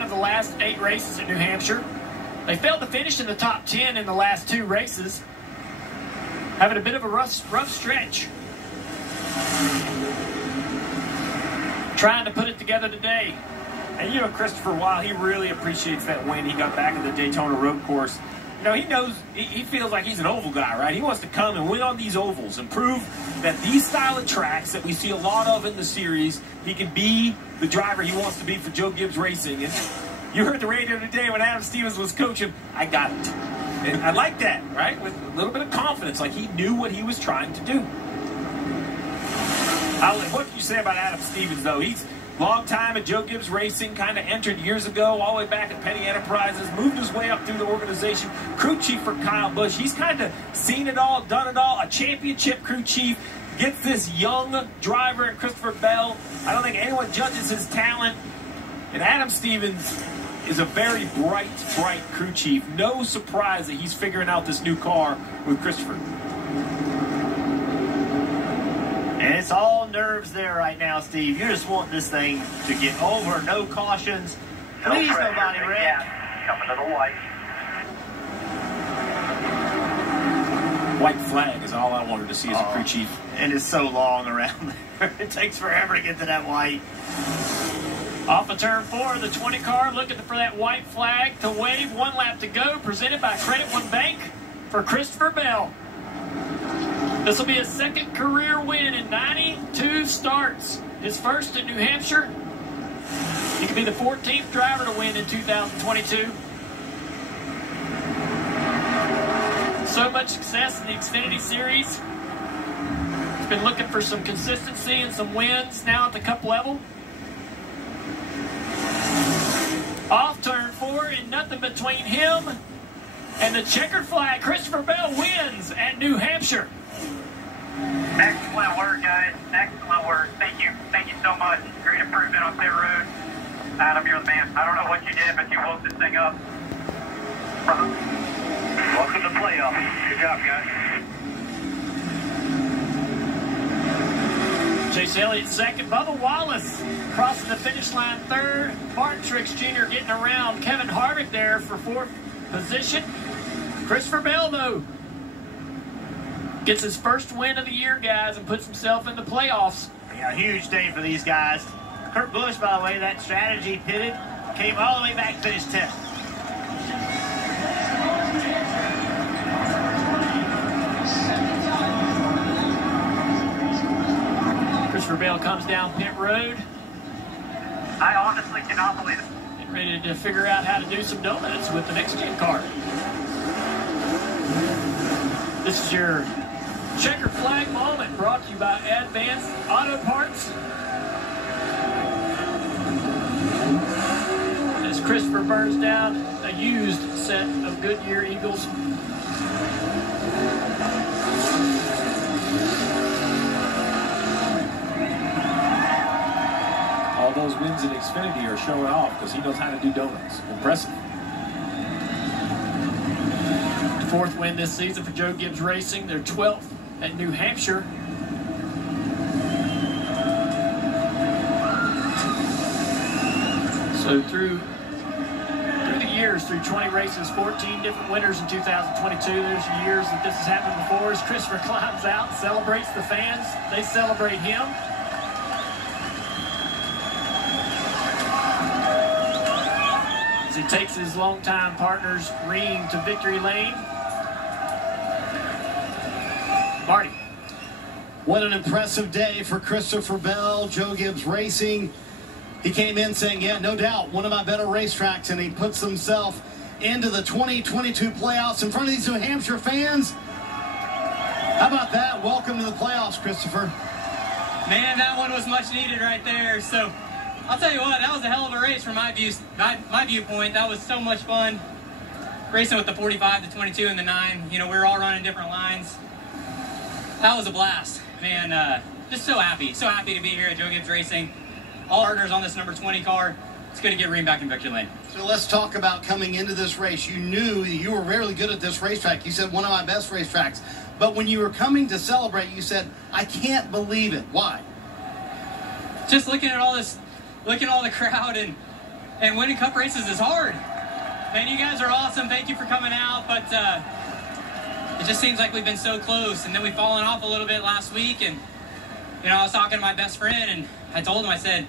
of the last 8 races at New Hampshire. They failed to finish in the top 10 in the last 2 races. Having a bit of a rough stretch. Trying to put it together today. And, you know, Christopher, while he really appreciates that win, he got back in the Daytona road course. You know, he knows, he feels like he's an oval guy, right? He wants to come and win on these ovals and prove that these style of tracks that we see a lot of in the series, he can be the driver he wants to be for Joe Gibbs Racing. And you heard the radio today when Adam Stevens was coaching, I got it. And I like that, right? With a little bit of confidence, like he knew what he was trying to do. What can you say about Adam Stevens, though? He's long time at Joe Gibbs Racing, kind of entered years ago, all the way back at Penny Enterprises, moved his way up through the organization, crew chief for Kyle Busch. He's kind of seen it all, done it all, a championship crew chief, gets this young driver in Christopher Bell. I don't think anyone judges his talent. And Adam Stevens is a very bright crew chief. No surprise that he's figuring out this new car with Christopher. And it's all nerves there right now, Steve. You just want this thing to get over. No cautions. Please, nobody wreck. Yeah, coming to the white. White flag is all I wanted to see as a crew chief. And it's so long around there. It takes forever to get to that white. Off of turn 4, the 20 car looking for that white flag to wave. 1 lap to go, presented by Credit One Bank for Christopher Bell. This will be his 2nd career win in 92 starts. His first in New Hampshire. He could be the 14th driver to win in 2022. So much success in the Xfinity Series. He's been looking for some consistency and some wins now at the Cup level. Off turn 4 and nothing between him and the checkered flag. Christopher Bell wins at New Hampshire. Excellent work, guys. Excellent work. Thank you. Thank you so much. Great improvement on pit road. Adam, you're the man. I don't know what you did, but you woke this thing up. Welcome to the playoffs. Good job, guys. Chase Elliott 2nd. Bubba Wallace crossing the finish line 3rd. Martin Truex Jr. getting around Kevin Harvick there for 4th position. Christopher Bell, though, gets his first win of the year, guys, and puts himself in the playoffs. Yeah, a huge day for these guys. Kurt Busch, by the way, that strategy pitted, came all the way back to finish 10th. Christopher Bell comes down pit road. I honestly cannot believe it. Getting ready to figure out how to do some donuts with the next gen car. This is your checker flag moment brought to you by Advanced Auto Parts. As Christopher burns down a used set of Goodyear Eagles. All those wins in Xfinity are showing off because he knows how to do donuts. Impressive. The 4th win this season for Joe Gibbs Racing. Their 12th at New Hampshire. So through the years, through 20 races, 14 different winners in 2022. There's years that this has happened before. As Christopher climbs out and celebrates the fans, they celebrate him. As he takes his longtime partner's ring to victory lane. Marty. What an impressive day for Christopher Bell, Joe Gibbs Racing. He came in saying, yeah, no doubt, one of my better racetracks, and he puts himself into the 2022 playoffs in front of these New Hampshire fans. How about that? Welcome to the playoffs, Christopher. Man, that one was much needed right there. So I'll tell you what, that was a hell of a race from my viewpoint. That was so much fun. Racing with the 45, the 22, and the 9. You know, we were all running different lines. That was a blast. Man, just so happy to be here at Joe Gibbs Racing. All partners on this number 20 car. It's good to get Ream back in victory lane. So let's talk about coming into this race. You knew you were really good at this racetrack. You said one of my best racetracks. But when you were coming to celebrate, you said, I can't believe it. Why? Just looking at all this, looking at all the crowd and and winning cup races is hard. Man, you guys are awesome. Thank you for coming out, but it just seems like we've been so close, and then we've fallen off a little bit last week. And you know, I was talking to my best friend, and I told him, I said,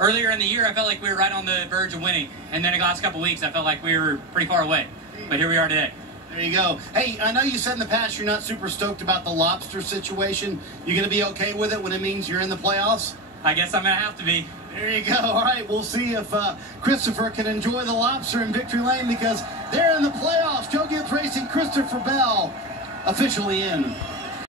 earlier in the year, I felt like we were right on the verge of winning, and then the last couple weeks, I felt like we were pretty far away. But here we are today. There you go. Hey, I know you said in the past you're not super stoked about the lobster situation. You going to be okay with it when it means you're in the playoffs? I guess I'm going to have to be. There you go. All right, we'll see if Christopher can enjoy the lobster in Victory Lane, because they're in the playoffs. Joe Gibbs Racing, Christopher Bell officially in.